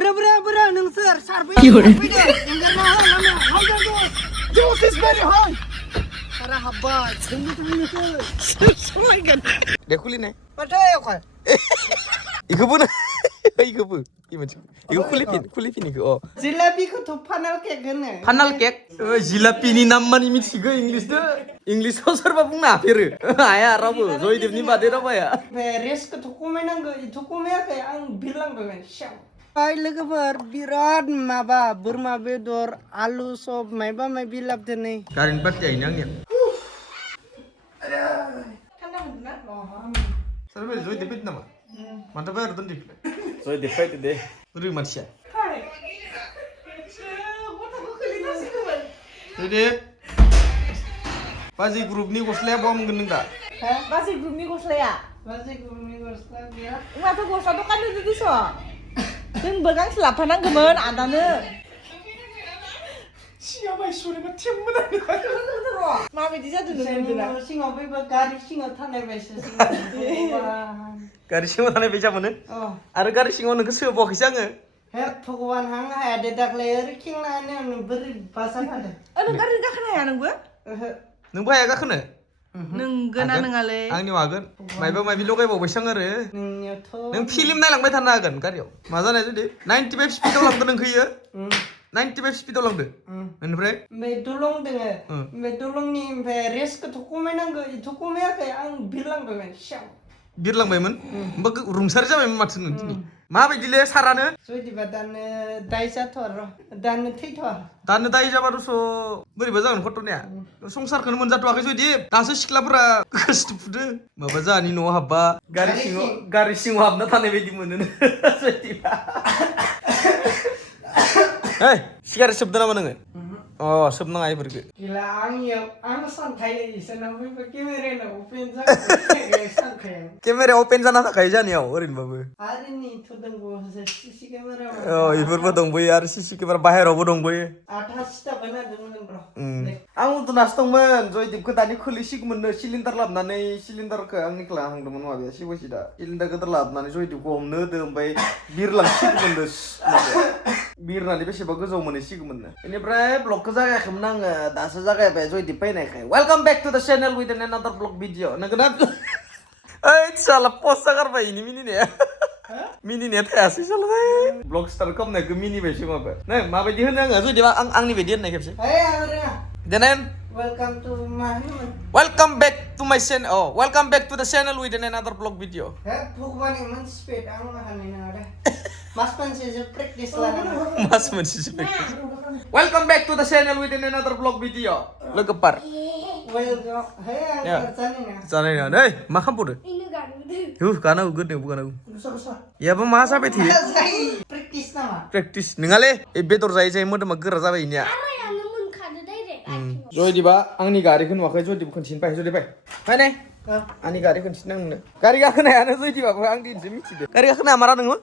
Bro, nungsur, sarpin. Juice is very high. Para habat. Dia kuli nih. Pakai apa? Iku pun. Iku pun. Iku kulipin iku. Oh. Jelebi ko to panel cake gane. Panal cake. Jelapi ni naman ini cigo English tuh. English kau serba pun ngapir. Ayah Rabu. Zoi divni bade apa ya? Beres ko to kumenang go. To kumenya kayak ang bilang go kan. Syam. Ay legabar birat maba burma bedor alu sop maiba mai bilap dene. Karin pat ya inang ya. Serba zoi debit nama. Mantap ya rutin dik. Zoi debit deh. Beri manusia. Jadi, pasti grup ni gosle bom gendeng dah. Masih belum nih gue ya? Masih gumi gosla dia. Nggak tuh gue satu kan itu di so. Yang begang selapan gemen ada nih. Siapa isu ni macam mana? Mami di satu dulu bilang. Singo beba gari singo thane besi. Garis singo tane beca mana? Oh. Ada garis singo nengke sih bawa kisah nge. He Bhagwan hang ada dak layer king na ne beri bahasa ada. Aduh kan enggak kena ya neng gue? Neng bahaya gak kena? Neng gena neng ale. Angni wagen. Maiba maibi lokai bawa besang are. Ningnya to. Neng film nai langbai tanah agan kariyo. Maza nai jadi 95 speed lang tuh neng kaya. 95 speed lang tuh. Menfrey? Me dulong denge. Me dulong ni me risk to kumenang go to kumenya kayak ang bilang go kan. Syam. Bir lang bayman. Mbak rungsar aja bayman matsun nanti. Ma bay dile sarana. So di badan daisa thor dan thei thor. Dan tadi jabar so beri bazan kotor nih. Songsar kan menjatuh akhir so dia. Tasu sikla pura kestupude. Ma bazan ini noah haba. Garis singo habna tane bedi mana. So dia. Hei, sekarang sebenarnya mana nggak? Oh, sebenarnya aja pergi. Gila ang santai ni sana me kamera na open sa santai. Kamera open sana tak kayak jani ya, orang babu. Hari ni to denggo sisi kamera. Oh, ibu dong boy, harus sisi kamera bahaya robo dong boy. 28 sta bana dengan bro. Ang tuh nastong man, joy dip tadi kulisik mana silinder lap nane silinder ke ang niklah hang teman wabi sih bos tidak. Silinder ke terlap nane joy dip kom ne dem bay bir lang sik mendes. Bir nane besi bagus jauh mana sik mana. Ini bre blog kezaga kemenang dah sezaga ya joy dip naik kayak. Welcome back to the channel with another vlog video. Nah kenapa? Salah post agar bay ini mini nih. Mini nih teh asih salah. Blogster kom naik ke mini besi apa? Nah, ma bay dihan nggak so dia ang ni video naik sih. Hey, Amra. Then Welcome to my welcome back to my channel. Oh, welcome back to the channel with another vlog video. Bhagwan iman speed ang mahanin ada. Mas pan sih practice lah. Mas mensuspek. Welcome back to the channel with another vlog video. Lo kepar. Welcome. Hey, Ya. Sana ini, hey, makan pun. Karena ugut nih bukan aku. Besar. Ya apa masa apa sih? Practice nama. Practice. Ningale, betor saya mau demak gerak apa ini ya? Joy di ba, ang ni gari kan wakai joy di bukan simpai joy di bay. Mana? Ani gari kan sinang nih. Gari gak kena ya, joy di ba, ang di demi sih. Gari gak kena marah nengmu?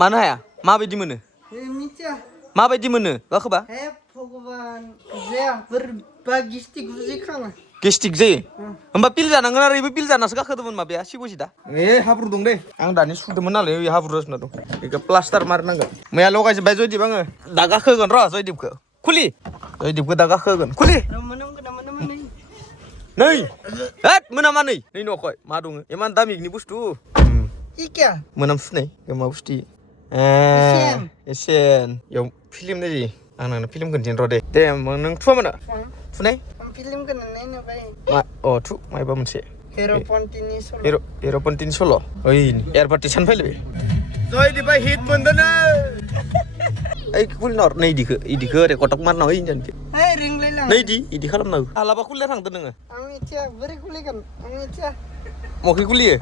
Mana ya? Ma be di mana? Mitya. Ma be di mana? Gak keba? Hey, Bhagwan. Zia berbagi stick zikana. Gestik je. Hamba pilza nang ngana ribu pilza nas gak ketemu ma be si bos dah. Hapur dong deh. Ang dani sudah menal ya hapur ras nado. Ika plaster marna nggak. Maya lokai sebai joy di bang. Daga kegan ro joy di ke. Kuli. Joy di ke daga kegan. Kuli. Mana nih? Nih. Mana mana nih? Nih nokoi. Madung. Eman damik ni bustu. Ika. Menam sunai. Gama busti. Esen. Yang film tadi. Anak film kentin rode. Dem menang tua mana? Sunai? Film kan nene bay. Oh tu, mai ba mense. Hero Pontini Solo. Hero pentin solo. Oh ini. Air partition file be. Joy di bay hit bendana. Ay kul nor nei di ke re kotak mar noi jan ke. Hey, ring lelang. Nei di idi kalam nau. Ala ba kul le thang teneng. Ami cia beri kuli kan. Ami cia. Mo ki kuli ye.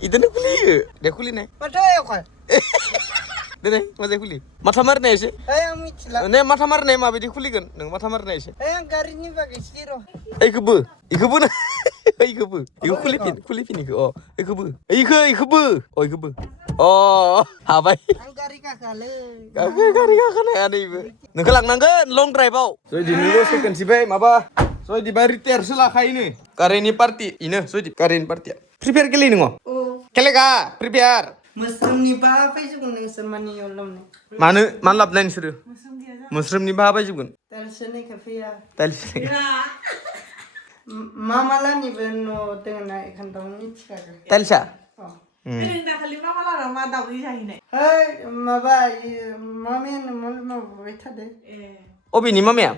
Idene kuli ye. De kuli ne. Padahal ya kan. Dene maze kuli. Mata mar ne se. Hey, ami cila. Ne mata mar ne ma be di kuli kan. Nang mata mar ne se. Hey, ang gari ni bagai siro. Ay kebu. Ikebu na. Ay kebu. Iku kulipin iku. Oh, ikebu. Ikebu. Oh, ikebu. Oh, apa? Ang gari kakale. Gari kakale ane ibu. Nengkelang nanggen long drive au. So di dulu second si bay maba. So di bari ter sela kai ini. Kare ini party. Ine so di kare ini party. Prepare kali ini ngo. Oh. Kele ka prepare. मोस्रोमनि बा फैजोबगोन नोंसोर मानि अल्लमनि मानो लाबनाय नोंसोरो मोस्रोमनि बाहा बायजोबगोन दालसोनायखौ फैया दालि मा मालानिबो न' दङ ना एखान्थाव मिथिखागोन दालिसा अ नों दाखालि मा माला मा दावदै जाहैनाय हेय माबा मामियानो मुलि माबाबाय थादो अबेनि मामाया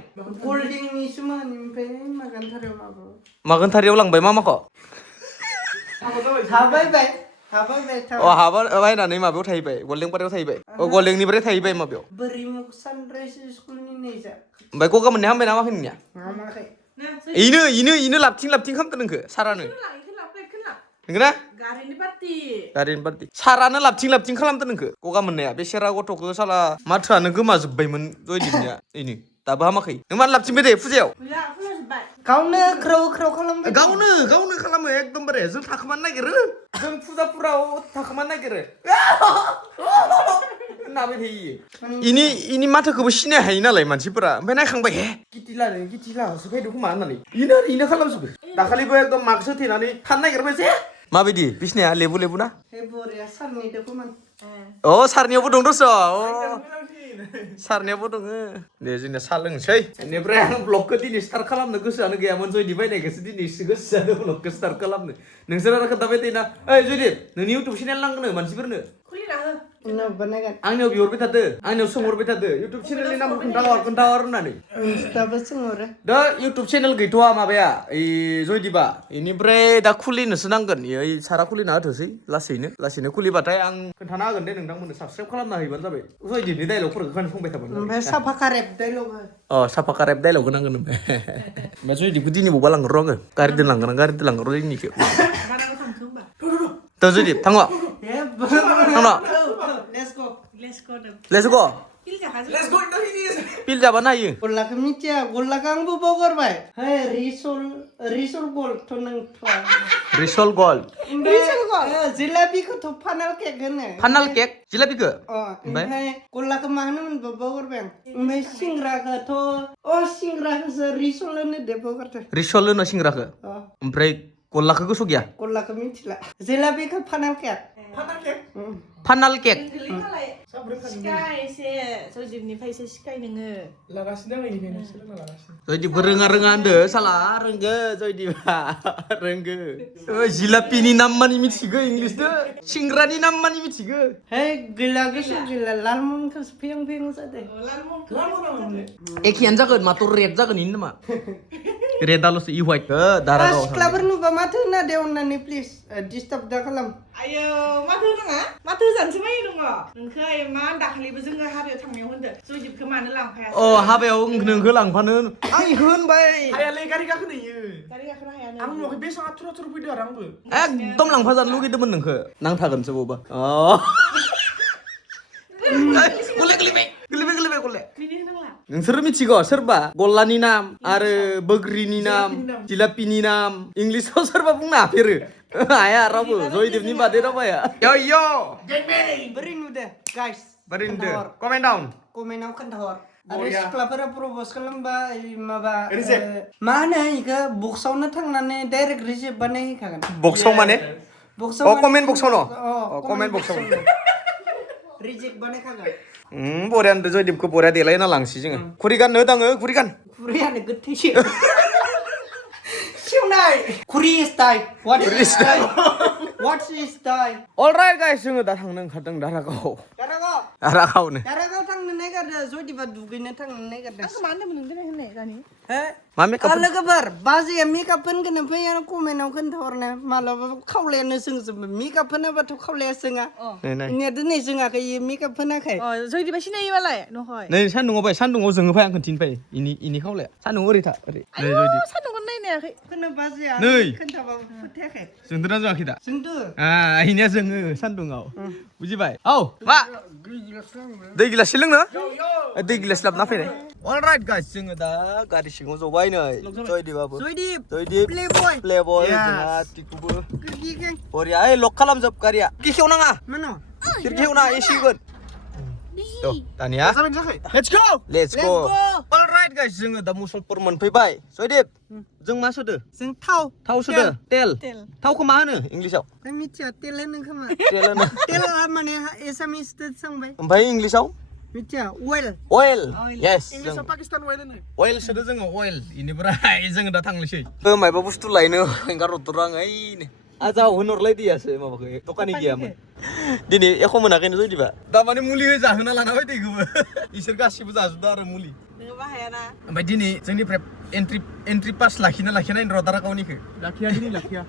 गल्डिंनिसोमोन ओमफ्राय मागानथाराव माबा मागोनथारियाव लांबाय मामाखौ हाबायबाय अ हाबा बायनानै माबायाव थाहैबाय गल्डेंपारायाव थाहैबाय अ गल्डेंनिफ्राय थाहैबाय माबायाव बोरिमुख सानराइज स्कुलनि नैजा ओमफ्य गगा मोननाया हामबाय ना माखै नोंनिया हामाखै इनो लाबथिं खालामदो नोंखो सारानो नोंगोना गारिनि पार्टि सारानो लाबथिं खालामदो नोंखो गगा मोननाया बेसेरा गथ'खौ साला माथोआनो गोमाजोब्बायमोन जयदीपनिया इनो दाबो हामाखै नों मानो लाबथिंबाय दे फुजायाव गावनो ख्राव खालामबाय गावनो खालामो एकदमबारे जों थाखोमानो नागिरो जों फुजाफोराव थाखोमानो नागिरो नाबाय थायो इनि माथोखौबो सिनाय हायो नालाय मानसिफोरा ओमफ्राय नायखांबाय हे गिथिलासो फैदो खोमा होननानै इनो खालामजोबो दाखालिबो एकदम मास्क होथेनानै थानो नागिरबाय जे माबायदि बिसनाया लेबु ना हे बरिया सारनिदो खमान अ सारनियावबो दं दस' सारनियावबो दङ दे जोंनिया सा लोंसै बेनिफ्राय आं ब्लगखौ दिनै स्टार्ट खालामनो गोसोआनो गैयामोन जयदीप बायनायखौसो दिनै गोसो जादों ब्लगखौ स्टार्ट खालामनो नोंसोर आरो खोन्थाबाय थायोना ओइ जयदीप नोंनि इउटुब चेनेल नांगोनो मानसिफोरनो उनाव बानायगोन आंनियाव बिहरबाय थादो आंनियाव सोंहरबाय थादो इउटुब चेनेलनि नामखौ खोन्थाहर होननानै इन्स्टाबो सोंहरो दा इउटुब चेनेल गैथ'वा माबाया ओइ जयदीपआ इनिफ्राय दा खुलिनोसो नांगोन ओइ सारा खुलिना होथोसै लासैनो खुलिबाथाय आं खोन्थाना होगोन दे नोंथांमोननो साबसक्राइब खालामना होयोबानो जाबाय जयदीपनि डायलगफोरखौ खोनासंबाय थाबानो ओमफ्राय साफा कारेब डायलग अ साफा कारेब डायलग नांगोन ओमफ्राय जयदीपखौ दिनै बबावबा लांगोर' आङो गारिजों लांगोर' जोंनिखौ दा जयदीप थाङ Let's go. पिल जाबा नायो गल्लाखौ मिथिया गल्लाखौ आंबो बावगारबाय हे रिसल गल्ड नोंथ'आ रिसल गल्ड जिलापिखौथ' फानाल केक होनो फानाल केक जिलापिखौ ओमफ्राय गल्लाखौ मा होनोमोनबा बावगारबाय आं ओमफ्राय सिंग्राखौसो रिसल होनो दे बावगारदो रिसल होनो सिंग्राखौ ओमफ्राय गल्लाखौ गोसो गैया गल्लाखौ मिथिला जिलापिखौ फानाल केक फानाल केक जयदीपखौ रोङा होनदो साला रोंगो जयदीपआ रोंगो जिलापिनि नाम मानि मिथिगो इंलिसदो सिंग्रानि नाम मानि मिथिगो हे गैला गोसो गैला लालमनखौसो फें जादों एखेयानो जागोन माथो रेड जागोन इनि नामा रेडआल'सो इ व्हाइट दारागाव सिख्लाफोर नुबा माथो होना दे अननानै प्लिज डिस्टार्ब दा खालाम आयो माथो होनाङा माथो होजानोसो बायो दङ नोंखो मा दाखालिबो जोङो हाबायाव थांनायाव होनदो जयदीपखौ मानो लांफायासै अ हाबायाव नोंखौ लांफानो आं इखौ होनबाय हायालै गारि गाखोनो इयो गारि गाखोनो हायानो आं नुवाखै बेसेबां आथुर फैदो आरो आंबो एकदम लांफाजानो लुगैदोंमोन नोंखौ नांथागोनसो बबा गोलैबाय नोंसोरो मिथिगौ सोरबा गल्लानि नाम आरो बोग्रिनि नाम जिलापिनि नाम इंलिसाव सोरबा बुंनो हाफेरो हाया रावबो जयदीपनि बादै रावबो हाया यो बोरै नुदो गाइस बोरै नुदो कमेन्ट डाउन कमेन्टआव खोन्थाहर आरो सिख्लाफोरा प्रप'ज खालामबा माबा मा होनो इखो बक्सआवनो थांनानै डाइरेक्ट रिजेक्ट बानायहैखागोन बक्सआव माने बक्सआव कमेन्ट बक्सआव न कमेन्ट बक्सआव रिजेक्ट बानायखागोन बरियानो जयदीपखौ बरिया देलायना लांसै जोङो खुरि गाननो होदाङो खुरि गान खुरियानो गोथैसो सेवनाय खुरि style What's his style? Alright guys जोङो दा थांनो ओंखारदों दारागाव दारागावनो दारागाव थांनो नागिरदों जयदीपआ दुगैनो थांनो नागिरदों आंखौ मानो होनदोंमोन नों होननाय दानि मा मेकआप लोगोफोर बाजैया मेकआप फोनगोन फैया कमेन्टआव खोन्थाहरनो मालाबा खावलायानो सोंजोबो मेकआप फोनाबाथ' खावलाया सोङा इनिया दिनै जोङाखै इयो मेकआप फोनाखै जयदीपा सिनायो मालाय नहय नै सान्दुङाव जोङो फै आं खोन्थिनो फै इनि खावलाया सान्दुङाव ओरै था ओरै नै जयदीप सान्दुंखौ नायनायाखै खोनो बाजैया नै खोन्थाबाबो फोथायाखै जोंदोना जोङाखै दा जोंदो इनिया जोङो सान्दुङाव बुजिबाय औ मा दै गिलाससे लोंनो दै गिलास लाबना फैनाय अलराइट गाइस जोङो दा गारि सिङाव जबाय नै जयदीपआबो जयदीप प्लेबय जोंहा टिकुबो बरिया ओइ लक खालामजोब गारिया किखेव नाङा मानो किखेवना एसिगोन दानिया let's go Let's go. All right. Alright guys, जोङो दा मुसलपुर मोनफैबाय जयदेब जों मा सोदो जों थाव थाव सोदो तेल तेल थावखौ मा होनो इंलिसाव ओमफ्राय मिथिया तेल होनो खोमा तेल होनो तेल माने एसामिसजों सोंबाय ओमफ्राय इंलिसाव मिथिया अवेल oil yes इंलिसाव पाकिस्तान वाइल होनो oil सोदो जोङो oil इनिफ्राय जोङो दा थांनोसै मायबा बुस्थु लायनो एंगारहरदों आं ओइनो आजाव होनहरलाय दियासो माबाखौ दखानि गैयामोन दिनै एख' मोनाखैनो जयदिबा दामाने मुलि जाहोना लाना फैदो इखौबो इसोर गासिबो जाजोबदों आरो मुलि नोङो बाहायाना ओमफ्राय दिनै जोंनिफ्राय एन्ट्रि पास लाखिना नायनो र' दारागावनिखौ लाखिया दिनै लाखिया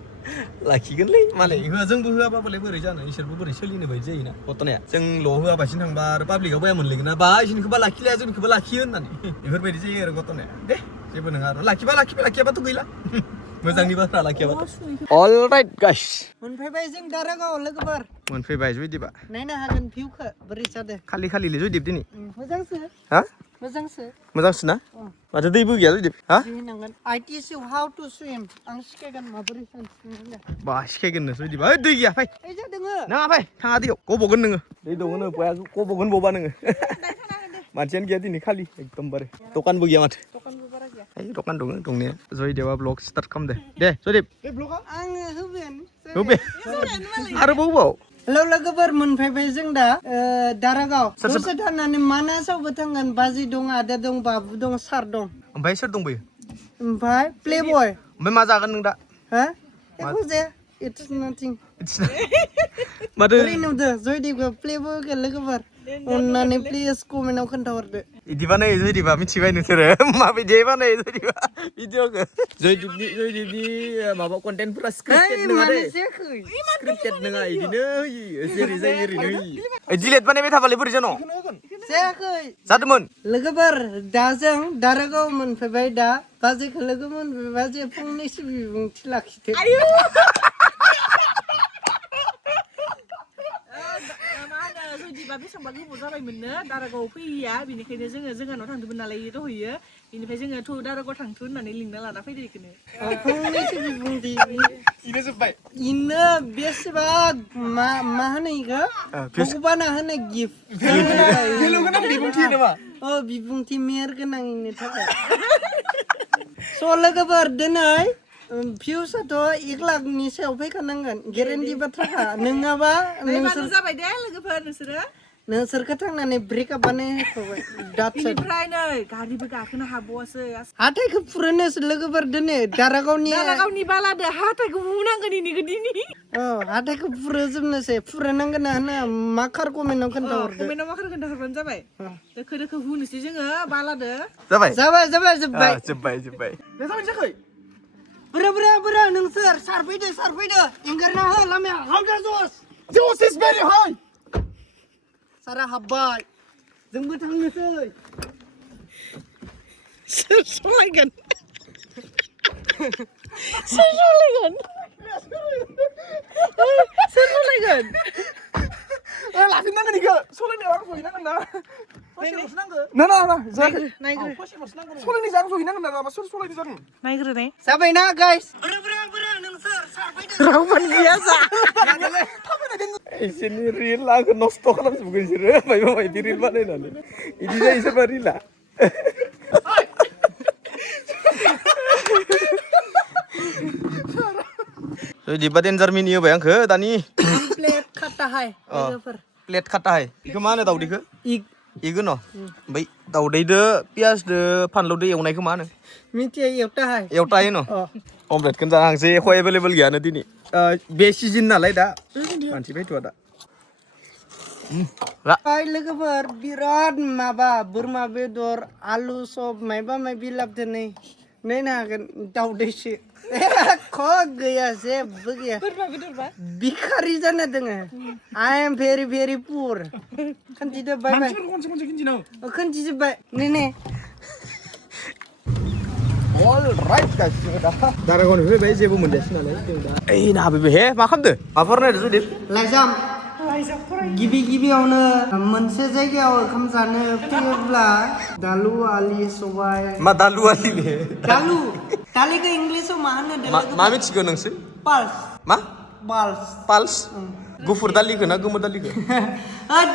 लाखिगोनलै मालाय जोंबो होआबाबोलाय बोरै जानो इसोरबो बोरै सोलिनो बायदि जायोना घटनाया जोंल' होआबासिनो थांबा आरो पाब्लिकआव बाया मोनलायगोन ना बा इसोरनिखौबा लाखिलाया जोंनिखौबो लाखियो होननानै बेफोरबायदि जायो आरो घटनाया दे जेबो नङा आरो लाखियाबाथ' गैला मोजांनि बाथ्रा लाखियाबाथ' अलराइट गाइस मोनफैबाय जों दारागाव लोगोफोर मोनफैबाय जयदिबा नायनो हागोन भिउखौ बोरै जादों खालिले जयदिब दिनै मोजांसो हा मोजांसो मोजांसो ना माथो दैबो गैया जयदिब हा होनांगोन ITC हाउ टु स्विम आं सिखायगोन माबोरै सानस्रिनो बा सिखायगोन नो जयदिबा ओइ दै गैया फै ओइ जादों नाङा फै थाङा दैयाव गबगोन नोङो दै दङनो बया गबगोन बबा नोङो मानसियानो गैया दिनै खालि एकदमबारे दखानबो गैया माथो दखानबो बारा गैया ओइ दखान दङ दंनाया जयदेबा ब्लग स्टार्ट खालामदो दे जयदेब बे ब्लगा आङो होबायानो होबे आरोबाव बाव हेलौ लोगोफोर मोनफैबाय जों दा दारागाव दसे थानानै मानासावबो थांगोन बाजै दं आदा दं बाबु दं सार दं ओमफ्राय सोर दंबोयो ओमफ्राय प्लेबय ओमफ्राय मा जागोन नों दा हा एख' जाया इट्स नाथिं माथो ओरै नुदो जयदेबखौ प्लेबयखौ लोगोफोर अन्नानै प्लिज कमेन्टआव खोन्थाहरदो इदि बानायो जयदेबा मिथिबाय नोंसोरो माबायदि बानायो जयदेबा भिडिअखौ जयदेबनि माबा कन्टेन्टफोरा स्क्रिप्टेड नङा दे स्क्रिप्टेड नङा इदिनो होयो जेरै जायो ओरैनो होयो डिलेट बानायबाय थाबालाय बोरै जानो जायाखै जादोंमोन लोगोफोर दा जों दारागाव मोनफैबाय दा बाजैखौ लोगो मोनफैबाय बाजैया फंनैसो बिबुंथि लाखिदो जयदिबा बेसेबांबा गोबाव जाबायमोननो दारागावआव फैया बेनिखायनो जोंहानाव थांदोंमोन नालाय दहैयो बेनिफ्राय जोङो दारागाव थांथो होननानै लिंना लाना फैदो बेखौनो फंनैसो बिबुंथि इनो जोब्बाय इनो बेसेबा मा होनो इखो भगबाना होनो गिफ्ट भेलु गोनां बिबुंथि नामा बिबुंथि मेहेर गोनांनि थाखाय स' लोगोफोर दिनै भिउसआथ' 1 लाखनि सायाव फैखानांगोन गेरेन्टि बाथ्राखा नङाबा जाबाय दे लोगोफोर नोंसोरखौ थांनानै ब्रेकआप बानायहोखाबाय बेनिफ्राय नै गारिबो गाखोनो हाबावासै हाथायखौ फुरोनोसो लोगोफोर दिनै दारागावनि बालादो हाथायखौ बुनांगोन इनिखौ दिनै हाथायखौ फुरोजोबनोसै फुरोनांगोन ना होनो मा खार कमेन्टआव खोन्थाहरदो कमेन्टआव मा खोन्थाहरबानो जाबाय दोखो हुनोसै जोङो बालादो जाबाय जोब्बाय जाबाय बुरा नोंसोर सारफैदो एंगारना हो लामाया Halda This is very high सारा हाब्बाय जोंबो थांनोसै सोर सलायगोन लाफिननांगोन इखो सलायनायाव आं सहैनांगोन ना ससेल'सो नांगो ना जायाखै सलायनायजों आं सहैनांगोन ना माबा सोर सलायनो जागोन नायग्रोनाय जाबायना गाइस बुरा नोंसोर सारफैदो रावबो गैया जा इसोरनि रिल आंखौ नस्थ' खालामजोबगोन इसोरो मायबा मायदि रिल बानायनानै इदि जायो सोरबा रिला जयदिबा डेन्जार मिनि होबाय आंखो दानि प्लेट खाता हाय लोगोफोर प्लेट खाता हाय इखो मा होनो दाउदैखो इगो न ओमफ्राय दाउदैदो पियासदो फानलुदो एवनायखौ मा होनो मिथिया एवटा हाय न अमलेटखौनो जानो हांसै एख' एभेलेबल गैयानो दिनै बे सिजन नालाय दा मानसि फैथ'आ दा लोगोफोर बिराद माबा बोरमा बेदर आलु सब मायबा मायबि लाबोदों नायनो हागोन दाउदैसो एख' गैया जेबो गैया भिखारि जाना दोङो आइ एम भेरि भेरि पुर खोन्थिदो बाय खोन्थिजोब्बाय ने अलराइट गाइस दा दारागावनि फैबाय जेबो मोनजायासै नालाय जों दा ओइ ना हाबैबाय हे मा खालामदो माफोर नायदो जुदि लाइजाम गिबियावनो मोनसे जायगायाव ओंखाम जानो फैयोब्ला दालु आलि सबाय मा दालु आलिले दालिखौ इंलिसाव मा होनो मा मिथिगौ नोंसोर पाल्स मा पाल्स गुफुर दालिखौ ना गोमो दालिखौ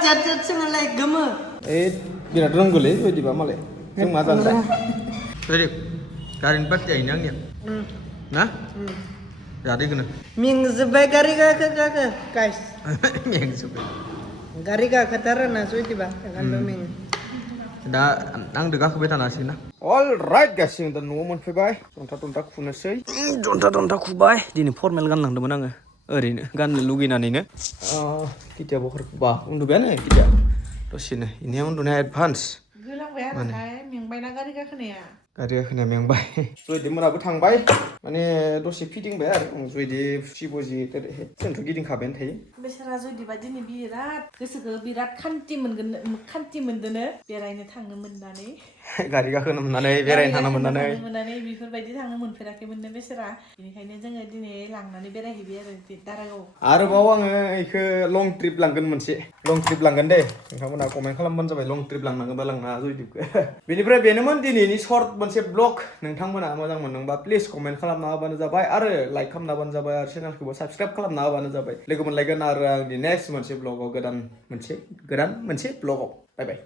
जात सोङोलाय गोमो ए बिराद रोंगौलै बायदिबा मालाय जों मा जानोसै ओरै गारिनि पार्टि जाहैनो आंनिया ना जादोखौनो मेंजोब्बाय गारि गाखो गाइस मेंजोब्बाय गारि गाखोथारोना जुदिबा ओंखायनोथ' मेङो दा आंदो गाखोबाय थानो हासिगोन ना अल राइट गासिबो दा न'आव मोनफैबाय जन्था खुनोसै जन्था खुबाय दिनै फर्मेल गानलांदोंमोन आङो ओरैनो गाननो लुगैनानैनो किटिया बखरबा उन्दुबायानो किटिया दसेनो इनिया उन्दुनाया एडभान्स गोलांबाय आरोहाय मेंबायना गारि गाखोनाया गारि गाखोनाया मेंबाय जयदेब मोनाबो थांबाय माने दसे फिदिंबाय आरो जयदेब शिबजि जोंथ' गिदिंखाबायानो थायो बेसारा जयदिबा दिनै बिराद गोसोखौ बिराद खान्थि मोनदोनो बेरायनो थांनो मोननानै गारि गाखोनो मोननानै बेरायनो थांनो मोननानै बेफोरबायदि थांनो मोनफेराखैमोननो बेसारा बेनिखायनो जोङो दिनै लांनानै बेरायहैबाय आरो दारागाव आरोबाव आङो इखो लं ट्रिप लांगोन मोनसे लं ट्रिप लांगोन दे नोंथांमोना कमेन्ट खालामबानो जाबाय लं ट्रिप लांनांगोनबा लांनाङा जयदेबखौ बेनिफ्राय बेनोमोन दिनैनि सर्ट मोनसे ब्लग नोंथांमोना मोजां मोनदोंबा प्लिज कमेन्ट खालामना होबानो जाबाय आरो लाइक खालामना होबानो जाबाय आरो चेनेलखौबो साबसक्राइब खालामना होबानो जाबाय लोगो मोनलायगोन आरो आंनि नेक्स्ट मोनसे ब्लगाव गोदान मोनसे ब्लगाव बाय बाय